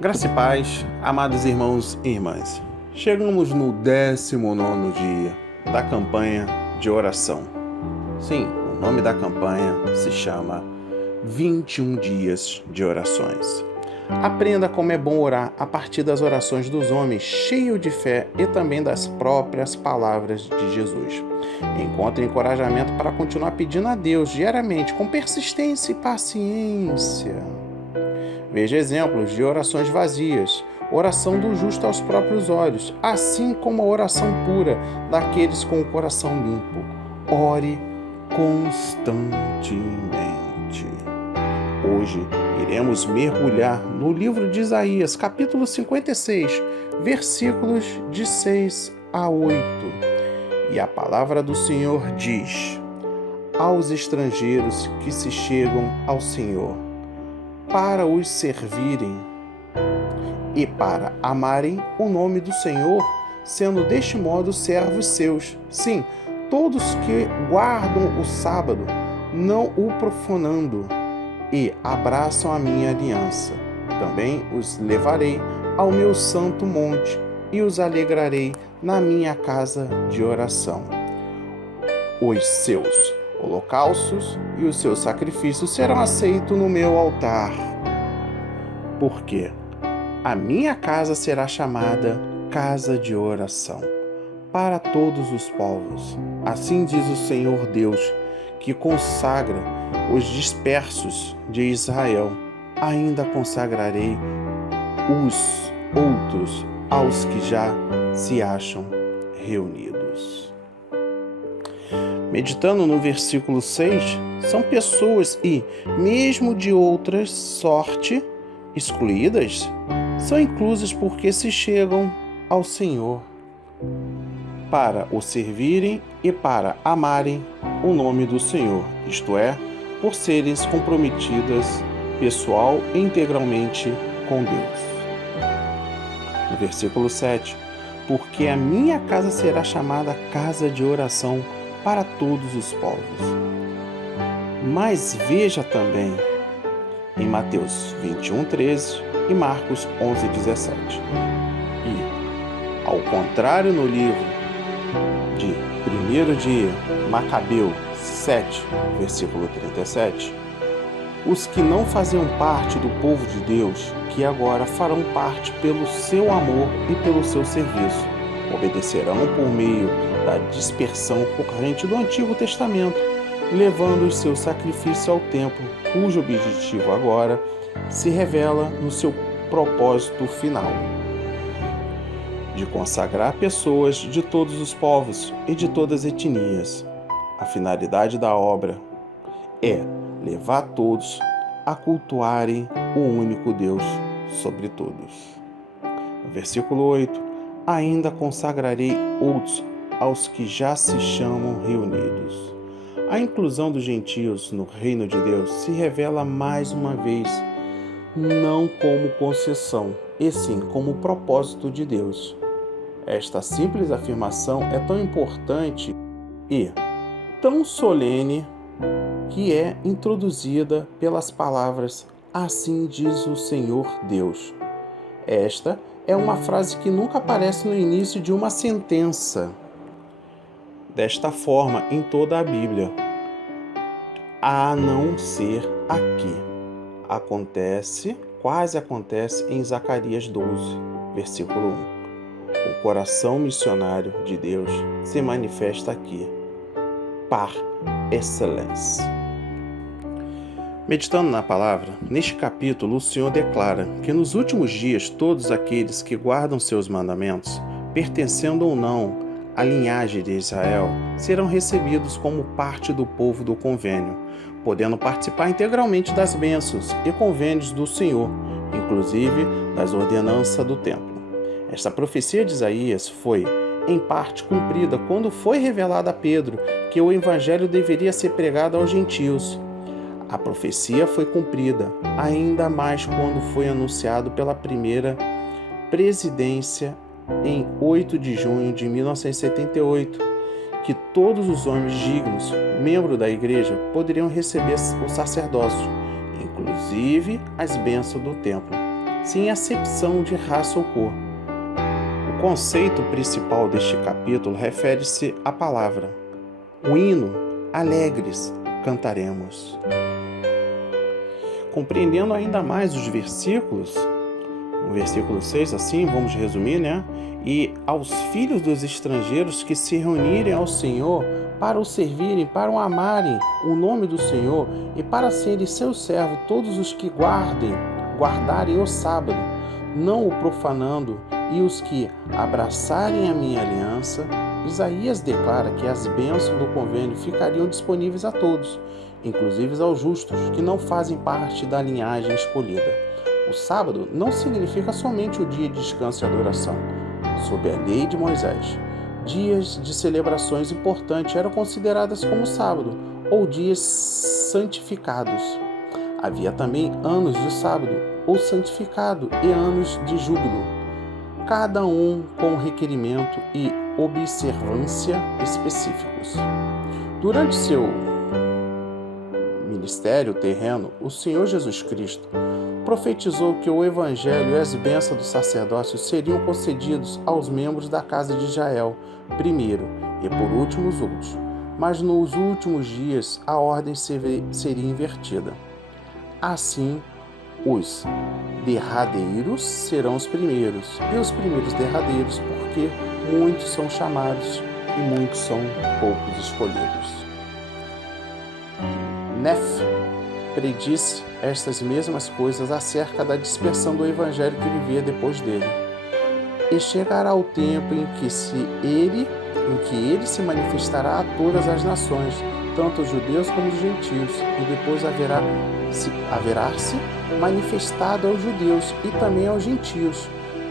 Graça e paz, amados irmãos e irmãs. Chegamos no 19º dia da campanha de oração. Sim, o nome da campanha se chama 21 dias de orações. Aprenda como é bom orar a partir das orações dos homens, cheio de fé e também das próprias palavras de Jesus. Encontre encorajamento para continuar pedindo a Deus diariamente com persistência e paciência. Veja exemplos de orações vazias, oração do justo aos próprios olhos, assim como a oração pura daqueles com o coração limpo. Ore constantemente. Hoje iremos mergulhar no livro de Isaías, capítulo 56, versículos de 6 a 8. E a palavra do Senhor diz: aos estrangeiros que se chegam ao Senhor, para os servirem e para amarem o nome do Senhor, sendo deste modo servos seus. Sim, todos que guardam o sábado, não o profanando, e abraçam a minha aliança. Também os levarei ao meu santo monte e os alegrarei na minha casa de oração. Os seus holocaustos e os seus sacrifícios serão aceitos no meu altar, porque a minha casa será chamada casa de oração para todos os povos. Assim diz o Senhor Deus, que consagra os dispersos de Israel. Ainda consagrarei os outros aos que já se acham reunidos. Meditando no versículo 6, são pessoas e, mesmo de outras sorte, excluídas, são inclusas porque se chegam ao Senhor para o servirem e para amarem o nome do Senhor, isto é, por serem comprometidas pessoal e integralmente com Deus. No versículo 7, porque a minha casa será chamada casa de oração para todos os povos. Mas veja também em Mateus 21:13 e Marcos 11:17. E, ao contrário, no livro de 1 de Macabeu 7, versículo 37, os que não faziam parte do povo de Deus, que agora farão parte pelo seu amor e pelo seu serviço, obedecerão por meio da dispersão corrente do Antigo Testamento, levando os seus sacrifícios ao templo, cujo objetivo agora se revela no seu propósito final, de consagrar pessoas de todos os povos e de todas as etnias. A finalidade da obra é levar todos a cultuarem o único Deus sobre todos. No versículo 8, ainda consagrarei outros aos que já se chamam reunidos. A inclusão dos gentios no reino de Deus se revela mais uma vez não como concessão, e sim como propósito de Deus. Esta simples afirmação é tão importante e tão solene que é introduzida pelas palavras "assim diz o Senhor Deus". Esta é uma frase que nunca aparece no início de uma sentença desta forma em toda a Bíblia, a não ser aqui. Quase acontece em Zacarias 12, versículo 1. O coração missionário de Deus se manifesta aqui, par excellence. Meditando na palavra, neste capítulo o Senhor declara que nos últimos dias todos aqueles que guardam seus mandamentos, pertencendo ou não à linhagem de Israel, serão recebidos como parte do povo do convênio, podendo participar integralmente das bênçãos e convênios do Senhor, inclusive das ordenanças do templo. Esta profecia de Isaías foi, em parte, cumprida quando foi revelado a Pedro que o evangelho deveria ser pregado aos gentios. A profecia foi cumprida ainda mais quando foi anunciado pela primeira presidência em 8 de junho de 1978, que todos os homens dignos, membros da igreja, poderiam receber o sacerdócio, inclusive as bênçãos do templo. sem acepção de raça ou cor. O conceito principal deste capítulo refere-se à palavra. O hino, alegres, cantaremos. Compreendendo ainda mais os versículos, no versículo 6, assim, vamos resumir, né? E aos filhos dos estrangeiros que se reunirem ao Senhor para o servirem, para o amarem o nome do Senhor e para serem seus servos, todos os que guardarem o sábado, não o profanando, e os que abraçarem a minha aliança. Isaías declara que as bênçãos do convênio ficariam disponíveis a todos, inclusive aos justos, que não fazem parte da linhagem escolhida. O sábado não significa somente o dia de descanso e adoração. Sob a lei de Moisés, dias de celebrações importantes eram consideradas como sábado, ou dias santificados. Havia também anos de sábado, ou santificado, e anos de júbilo, cada um com requerimento e observância específicos. Durante seu ministério terreno, o Senhor Jesus Cristo profetizou que o Evangelho e as bênçãos do sacerdócio seriam concedidos aos membros da casa de Israel, primeiro, e por último os outros. Mas nos últimos dias a ordem seria invertida. Assim, os derradeiros serão os primeiros, e os primeiros derradeiros, porque muitos são chamados e muitos são poucos escolhidos. Nef predisse estas mesmas coisas acerca da dispersão do evangelho que vivia depois dele. E chegará o tempo em que ele se manifestará a todas as nações, tanto os judeus como os gentios, e depois haverá-se manifestado aos judeus e também aos gentios.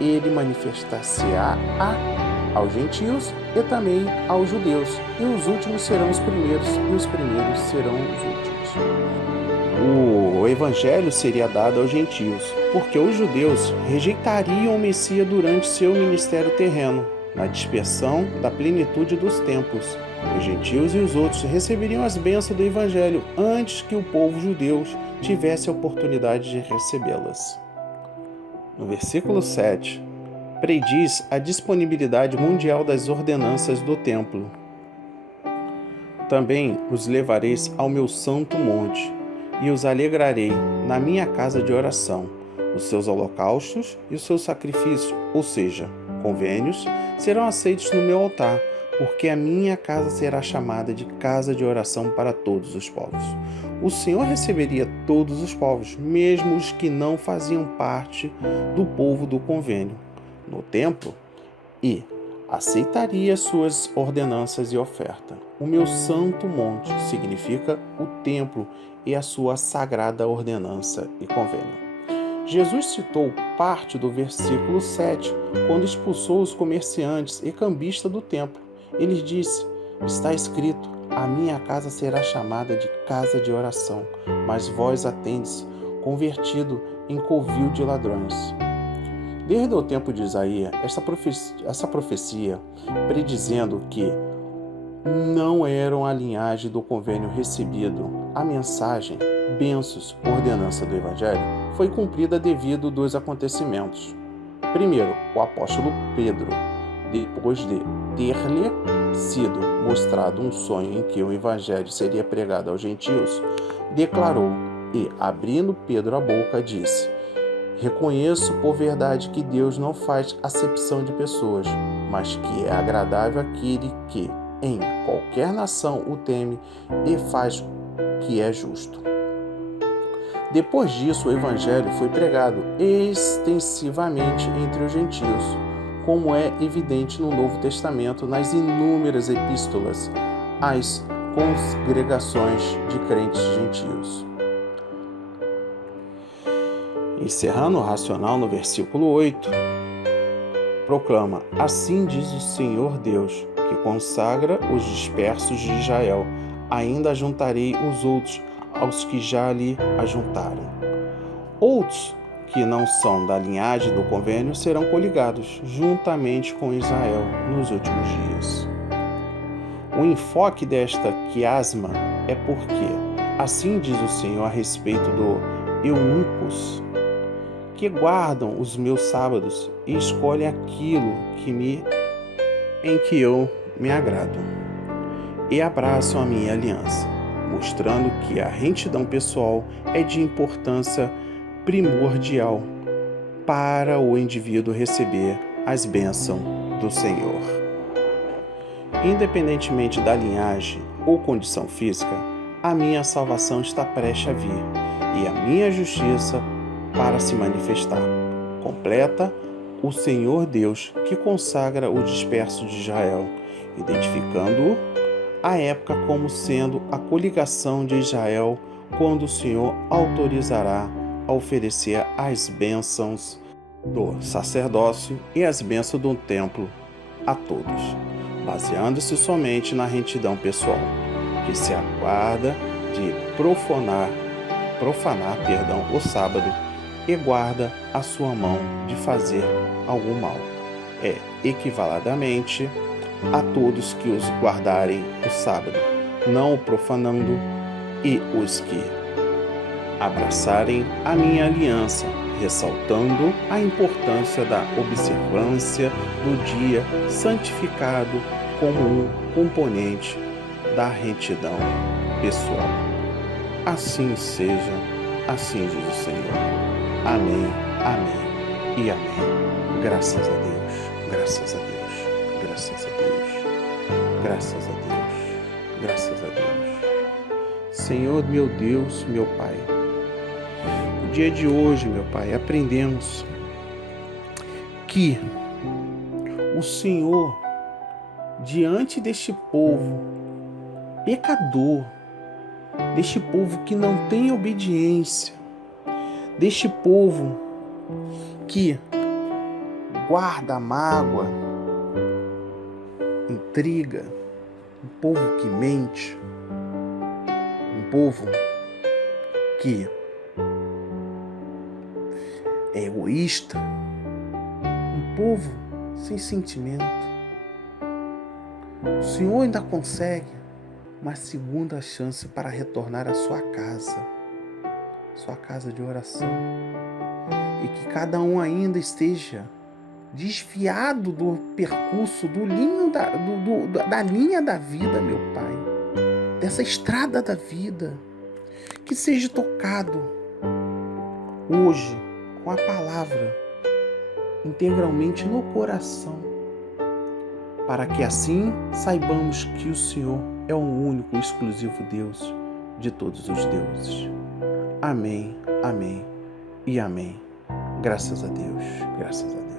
Ele manifestar-se-á aos gentios e também aos judeus, e os últimos serão os primeiros, e os primeiros serão os últimos. O evangelho seria dado aos gentios, porque os judeus rejeitariam o Messias durante seu ministério terreno, na dispersão da plenitude dos tempos. Os gentios e os outros receberiam as bênçãos do evangelho antes que o povo judeu tivesse a oportunidade de recebê-las. No versículo 7, prediz a disponibilidade mundial das ordenanças do templo. Também os levareis ao meu santo monte, e os alegrarei na minha casa de oração. Os seus holocaustos e os seus sacrifícios, ou seja, convênios, serão aceitos no meu altar, porque a minha casa será chamada de casa de oração para todos os povos. O Senhor receberia todos os povos, mesmo os que não faziam parte do povo do convênio, no templo, e aceitaria suas ordenanças e oferta. O meu santo monte significa o templo e a sua sagrada ordenança e convênio. Jesus citou parte do versículo 7, quando expulsou os comerciantes e cambistas do templo. Ele disse: está escrito, a minha casa será chamada de casa de oração, mas vós a tendes convertido em covil de ladrões. Desde o tempo de Isaías, essa profecia, predizendo que não eram a linhagem do convênio recebido, a mensagem, bênçãos, ordenança do Evangelho, foi cumprida devido a dois acontecimentos. Primeiro, o apóstolo Pedro, depois de ter-lhe sido mostrado um sonho em que o Evangelho seria pregado aos gentios, declarou e, abrindo Pedro a boca, disse: reconheço por verdade que Deus não faz acepção de pessoas, mas que é agradável àquele que, em qualquer nação, o teme e faz o que é justo. Depois disso, o Evangelho foi pregado extensivamente entre os gentios, como é evidente no Novo Testamento nas inúmeras epístolas às congregações de crentes gentios. Encerrando o racional no versículo 8, proclama: assim diz o Senhor Deus, que consagra os dispersos de Israel, ainda ajuntarei os outros aos que já lhe ajuntaram. Outros que não são da linhagem do convênio serão coligados juntamente com Israel nos últimos dias. O enfoque desta quiasma é porque, assim diz o Senhor a respeito do eunucos, que guardam os meus sábados e escolhem aquilo em que eu me agrado, e abraçam a minha aliança, mostrando que a retidão pessoal é de importância primordial para o indivíduo receber as bênçãos do Senhor. Independentemente da linhagem ou condição física, a minha salvação está prestes a vir e a minha justiça para se manifestar. Completa o Senhor Deus que consagra o disperso de Israel, identificando-o à época como sendo a coligação de Israel, quando o Senhor autorizará a oferecer as bênçãos do sacerdócio e as bênçãos do templo a todos, baseando-se somente na retidão pessoal, que se aguarda de profanar o sábado e guarda a sua mão de fazer algum mal. É equivalidamente a todos que os guardarem o sábado, não o profanando, e os que abraçarem a minha aliança, ressaltando a importância da observância do dia santificado como um componente da retidão pessoal. Assim seja, assim diz o Senhor. Amém, amém e amém. Graças a Deus, graças a Deus, graças a Deus, graças a Deus, graças a Deus. Senhor, meu Deus, meu Pai, no dia de hoje, meu Pai, aprendemos que o Senhor, diante deste povo pecador, deste povo que não tem obediência, deste povo que guarda a mágoa, intriga, um povo que mente, um povo que é egoísta, um povo sem sentimento. O Senhor ainda consegue uma segunda chance para retornar à sua casa de oração, e que cada um ainda esteja desviado do percurso, da linha da vida, meu Pai, dessa estrada da vida, que seja tocado hoje com a palavra integralmente no coração, para que assim saibamos que o Senhor é o único e exclusivo Deus de todos os deuses. Amém, amém e amém. Graças a Deus, graças a Deus.